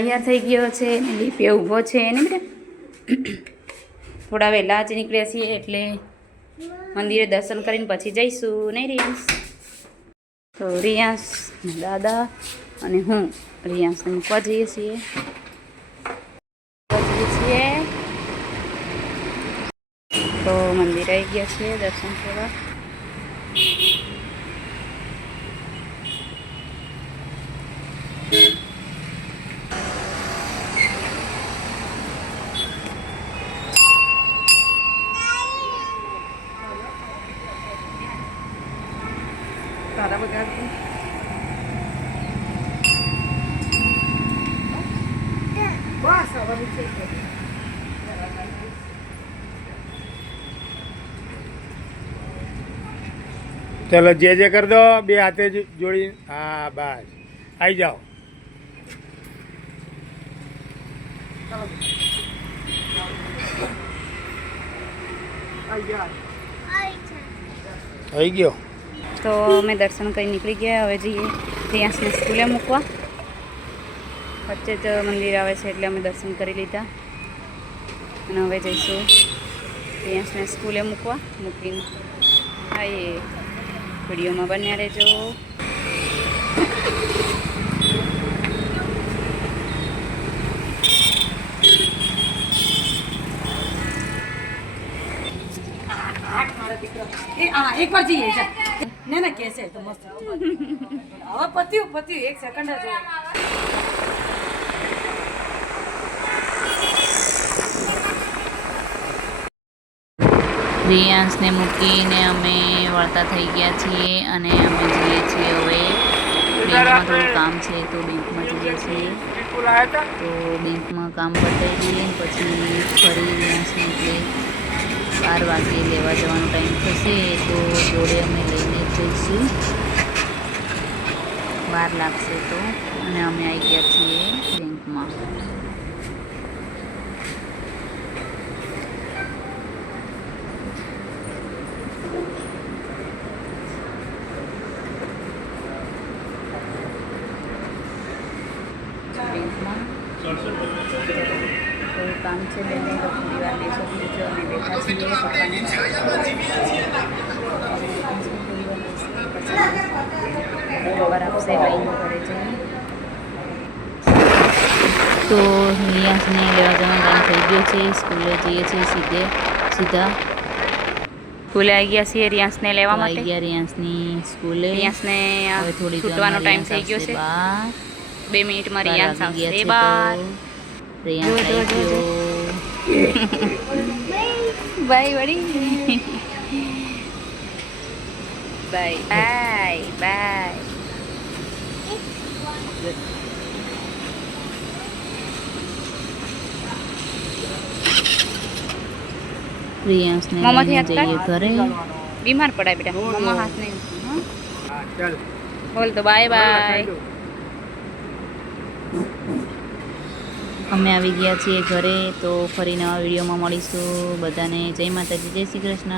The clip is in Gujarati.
તૈયાર થઈ ગયો છે ને લીપે ઊભો છે ને બેટા થોડા વહેલા જ નીકળ્યા છીએ એટલે મંદિરે દર્શન કરીને પછી જઈશું નહીં રિયાંશ? તો રિયાંશ દાદા અને હું રિયાંશને મૂકવા જઈએ છીએ તો મંદિરે આવી ગયા છીએ દર્શન કરવા. તારા બગાડતું બસ હવે चलो जे कर दो बे हाथे जोड़ी. हाँ बस आई जाओ. आई गयो. તો અમે દર્શન કરી નીકળી ગયા. હવે જઈએ રિયાંશને સ્કૂલે મૂકવા. વચ્ચે જ મંદિર આવે છે એટલે અમે દર્શન કરી લીધા અને હવે જઈશું રિયાંશને સ્કૂલે મૂકીને આવીએ. વિડીયોમાં બન્યા રહેજો. एक बार जी ना ना कैसे तो मस्त હવે પત્યું એક સેકન્ડ જ રિયાંશને મૂકીને અમે વળતા થઈ ગયા છીએ અને અમે જઈએ છીએ હવે બેંકમાં થોડું કામ છે તો બેંકમાં જઈએ છીએ. તો બેંકમાં કામ પતાવીએ પછી ફરી રિયાંશને એટલે 12 વાગે લેવા જવાનો ટાઈમ થશે તો જોડે અમે લઈને જઈશું. 12 લાગશે તો અને અમે આવી ગયા છીએ બેંકમાં. બેંકમાં થોડું કામ છે બેનને તો થોડી વાર બેસો જો અમે બેઠા છીએ ખબર આપશે લઈને ઘરે જઈએ. તો રિયાંશને લેવા જવાનો ટાઈમ થઈ ગયો છે. સ્કૂલે જઈએ છીએ સીધા સ્કૂલે આવી ગયા છીએ રિયાંશને લેવા માટે. આવી ગયા રિયાંશની સ્કૂલે. રિયાંશને હવે થોડી છૂટવાનો ટાઈમ થઈ ગયો છે. 2 મિનિટમાં રિયાંશ આવશે બહાર. રિયાંશ આવી ગયો. બાય વડી બાય. રિયાંશને લઈને જઈએ ઘરે. બીમાર પડાય બેટા મમ્મા હાથ નહીં. બોલ તો બાય બાય. અમે આવી ગયા છીએ ઘરે. તો ફરી નવા વિડીયોમાં મળીશું. બધાને જય માતાજી, જય શ્રી કૃષ્ણ.